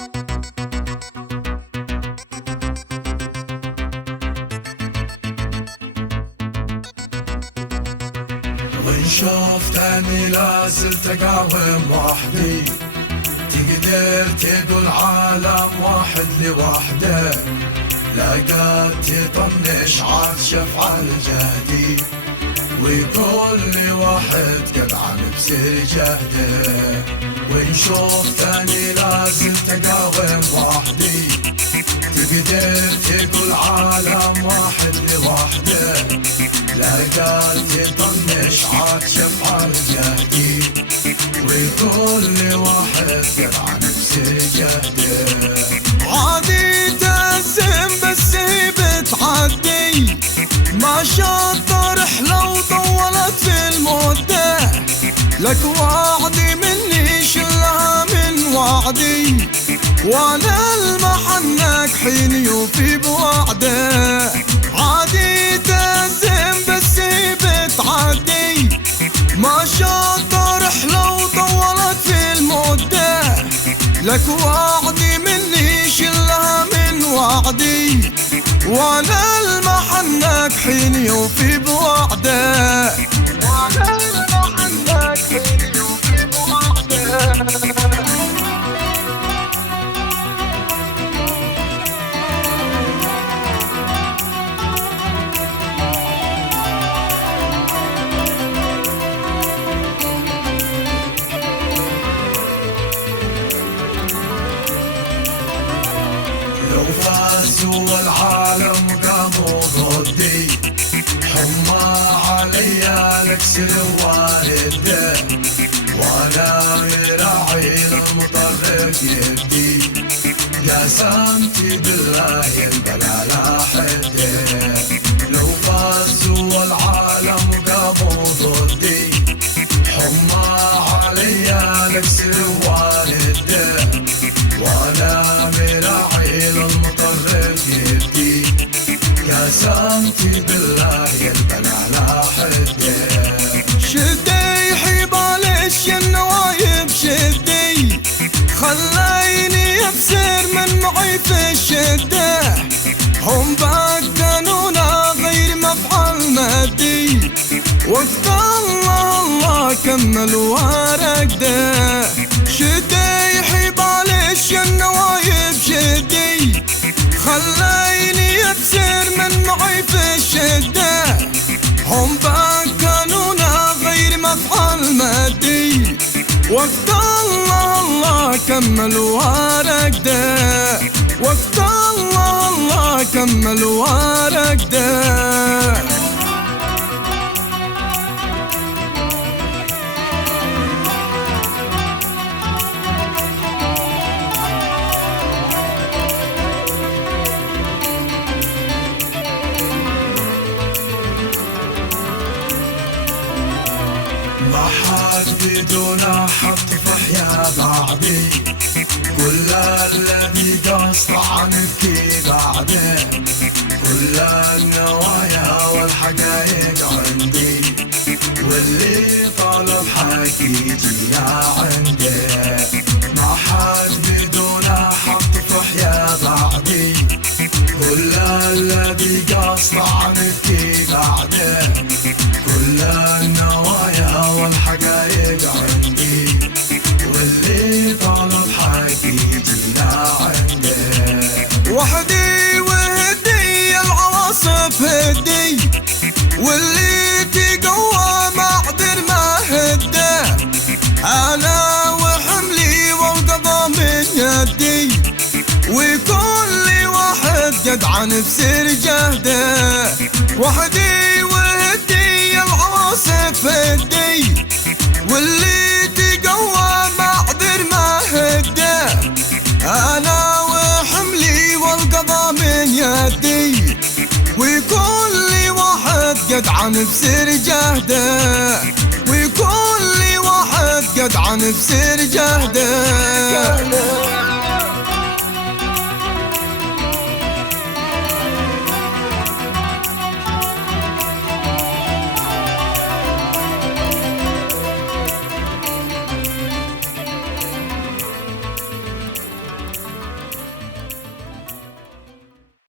وإن شفتني لازلت أقاوم وحدي، تقدر تقول عالم واحد لوحده، لقيت يطنش عطش افعال جهدي، وكل واحد قطعا بسير جهده. وإن شفتني لازلت أقاوم وحدي، تقدر تقول عالم واحد لوحده، لقيت يطنش عطش افعال جهدي، وكل واحد قطعا بسير جهده. عادي تهزم بس هي بتعدي، ما شاط رحلة وطولت في المدة، لك وعدي مني شلها من وعدي، وانا المحنك حين يوفي بوعده. عادي تهزم بس هي بتعدي، ما شاط رحلة وطولت في المدة، لك وعدي مني شلها من وعدي، وانا المحنك حين يوفي بوعده، وانا المحنك حين يوفي بوعده. لو فازوا العالم قاموا ضدي، حمى عليا نكسر والده، وانا مراعي للمطرف يدي، قسمتي بالله البلا لا حده. لو فازوا العالم قاموا ضدي، حمى عليا نكسر والده، وانا مراعي للمطرف يدي، قسمتي بالله البلا لا حده. شدي حبال النوايب شدي، خليني افسر من معي في الشده، هم بكنونا غير مفعل مادي، وقت الله كمل ورقده. شدي حبال النوايب شدي، خليني افسر من معي في الشده، هم بكنونا غير مفعل مادي، وقت الله كمل ورقده، وقت الله كمل ورقده. ما حد بدون حط فحيا بعدي، كل الذي قصد عنك بعده، كل النوايا والحقايق عندي، واللي طلب حكيتي عنده. ما حد بدون حط فحيا بعدي، كل الذي قصد عنك بعده، كل النوايا والحقايق عندي، واللي طلب حكيتي عنده. وحدي وهدي العواصف هدي، واللي تقوى معذر ما هده، انا وحملي والقضا من يدي، وكل واحد قد بسير جهده. وحدي وهدي العواصف هدي، واللي تقوى معذر ما هده، انا وحملي والقضا من يدي، وكل واحد قد بسير جهده، وكل واحد قد بسير جهده.